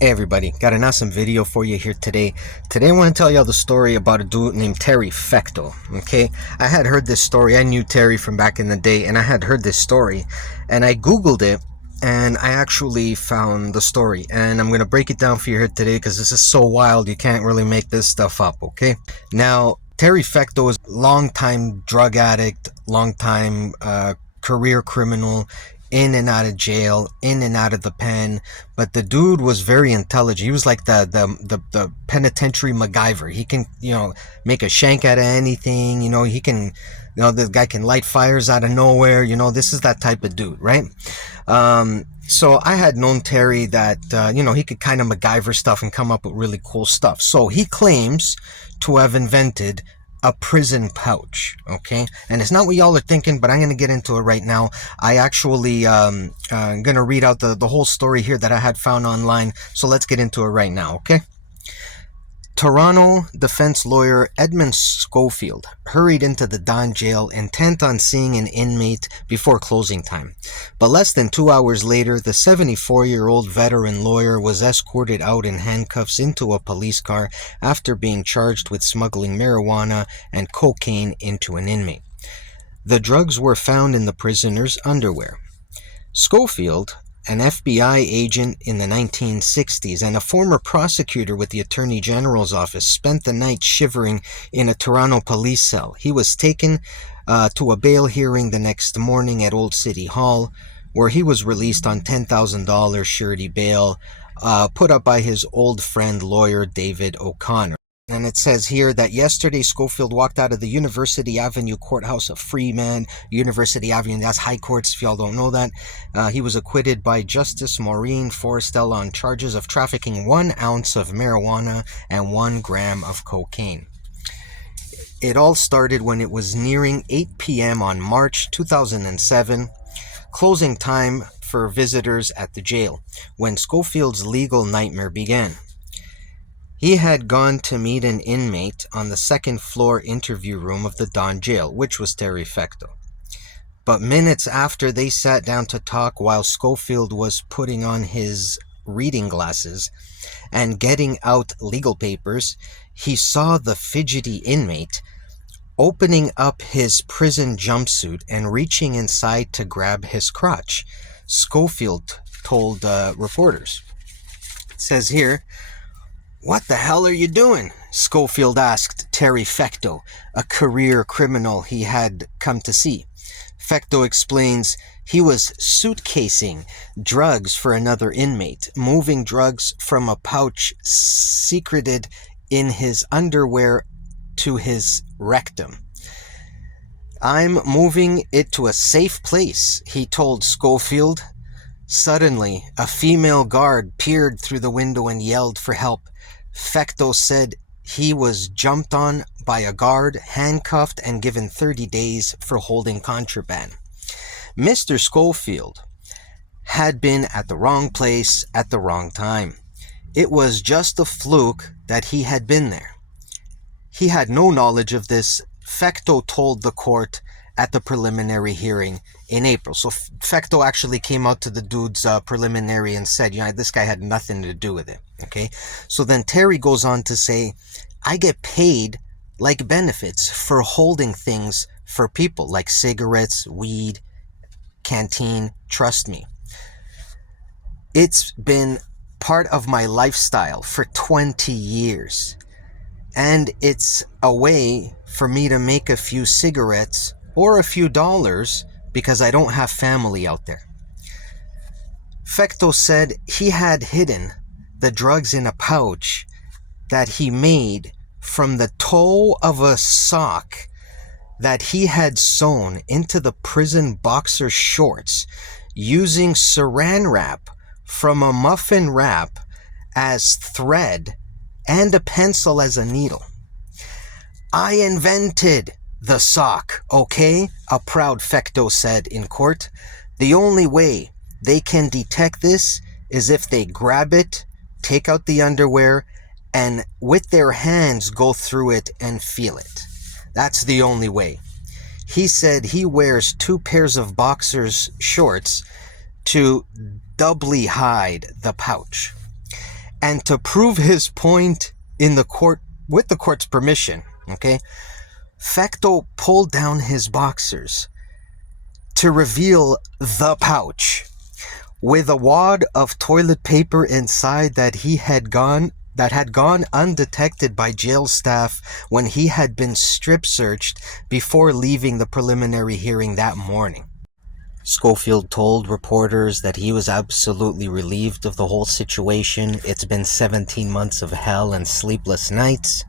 Hey everybody, got an awesome video for you here today. Today I want to tell y'all the story about a dude named Terry Fecteau, okay? I had heard this story, I knew Terry from back in the day, and I had heard this story, and I googled it, and I actually found the story, and I'm going to break it down for you here today because this is so wild, you can't really make this stuff up, okay? Now, Terry Fecteau is a long-time drug addict, long-time career criminal, in and out of jail, in and out of the pen. But the dude was very intelligent. He was like the penitentiary MacGyver. He can, make a shank out of anything. He can, the guy can light fires out of nowhere. This is that type of dude, right? So I had known Terry that, he could kind of MacGyver stuff and come up with really cool stuff. So he claims to have invented a prison pouch, okay? And it's not what y'all are thinking, but I'm going to get into it right now. I actually I'm going to read out the whole story here that I had found online, so let's get into it right now, okay? Toronto defense lawyer Edmund Schofield hurried into the Don jail intent on seeing an inmate before closing time. But less than 2 hours later, the 74-year-old veteran lawyer was escorted out in handcuffs into a police car after being charged with smuggling marijuana and cocaine into an inmate. The drugs were found in the prisoner's underwear. Schofield, an FBI agent in the 1960s and a former prosecutor with the Attorney General's office, spent the night shivering in a Toronto police cell. He was taken to a bail hearing the next morning at Old City Hall, where he was released on $10,000 surety bail put up by his old friend lawyer David O'Connor. And it says here that yesterday Schofield walked out of the University Avenue Courthouse of Freeman. University Avenue, that's high courts if y'all don't know that. He was acquitted by Justice Maureen Forrestal on charges of trafficking 1 ounce of marijuana and 1 gram of cocaine. It all started when it was nearing 8 p.m. on March 2007, closing time for visitors at the jail, when Schofield's legal nightmare began. He had gone to meet an inmate on the second-floor interview room of the Don jail, which was Terry Fecteau. But minutes after they sat down to talk while Schofield was putting on his reading glasses and getting out legal papers, he saw the fidgety inmate opening up his prison jumpsuit and reaching inside to grab his crotch, Schofield told reporters. It says here, "What the hell are you doing?" Schofield asked Terry Fecteau, a career criminal he had come to see. Fecteau explains he was suitcasing drugs for another inmate, moving drugs from a pouch secreted in his underwear to his rectum. "I'm moving it to a safe place," he told Schofield. Suddenly, a female guard peered through the window and yelled for help. Fecteau said he was jumped on by a guard, handcuffed, and given 30 days for holding contraband. Mr. Schofield had been at the wrong place at the wrong time. It was just a fluke that he had been there. He had no knowledge of this, Fecteau told the court at the preliminary hearing in April. So Fecteau actually came out to the dude's preliminary and said, this guy had nothing to do with it. Okay, so then Terry goes on to say, "I get paid like benefits for holding things for people like cigarettes, weed, canteen. Trust me. It's been part of my lifestyle for 20 years. And it's a way for me to make a few cigarettes or a few dollars because I don't have family out there." Fecteau said he had hidden the drugs in a pouch that he made from the toe of a sock that he had sewn into the prison boxer shorts using saran wrap from a muffin wrap as thread and a pencil as a needle. "I invented the sock, okay?" a proud Fecteau said in court. "The only way they can detect this is if they grab it, take out the underwear, and with their hands go through it and feel it. That's the only way." He said he wears 2 pairs of boxers shorts to doubly hide the pouch. And to prove his point in the court, with the court's permission, okay, Fecteau pulled down his boxers to reveal the pouch with a wad of toilet paper inside that had gone undetected by jail staff when he had been strip searched before leaving the preliminary hearing that morning. Schofield told reporters that he was absolutely relieved of the whole situation. It's been 17 months of hell and sleepless nights.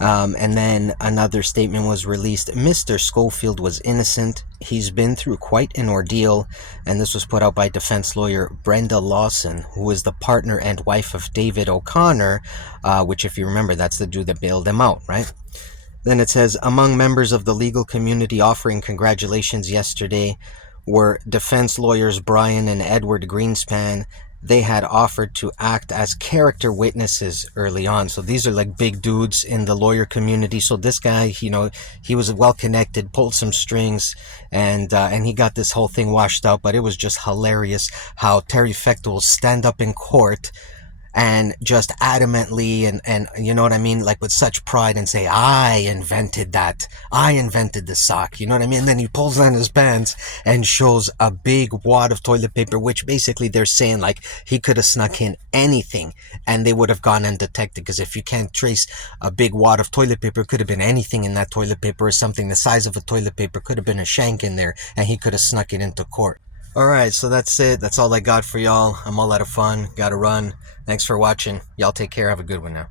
And then another statement was released. Mr. Schofield was innocent. He's been through quite an ordeal. And this was put out by defense lawyer Brenda Lawson, who is the partner and wife of David O'Connor, which, if you remember, that's the dude that bailed him out, right? Then it says, among members of the legal community offering congratulations yesterday were defense lawyers Brian and Edward Greenspan. They had offered to act as character witnesses early on. So these are like big dudes in the lawyer community. So this guy, you know, he was well connected, pulled some strings, and he got this whole thing washed out. But it was just hilarious how Terry Fecteau will stand up in court and just adamantly and you know what I mean, like with such pride, and say, I invented that. I invented the sock. You know what I mean? And then he pulls down his pants and shows a big wad of toilet paper, which basically they're saying like he could have snuck in anything and they would have gone undetected. Because if you can't trace a big wad of toilet paper, it could have been anything in that toilet paper, or something the size of a toilet paper, could have been a shank in there, and he could have snuck it into court. Alright, so that's it. That's all I got for y'all. I'm all out of fun. Gotta run. Thanks for watching. Y'all take care. Have a good one now.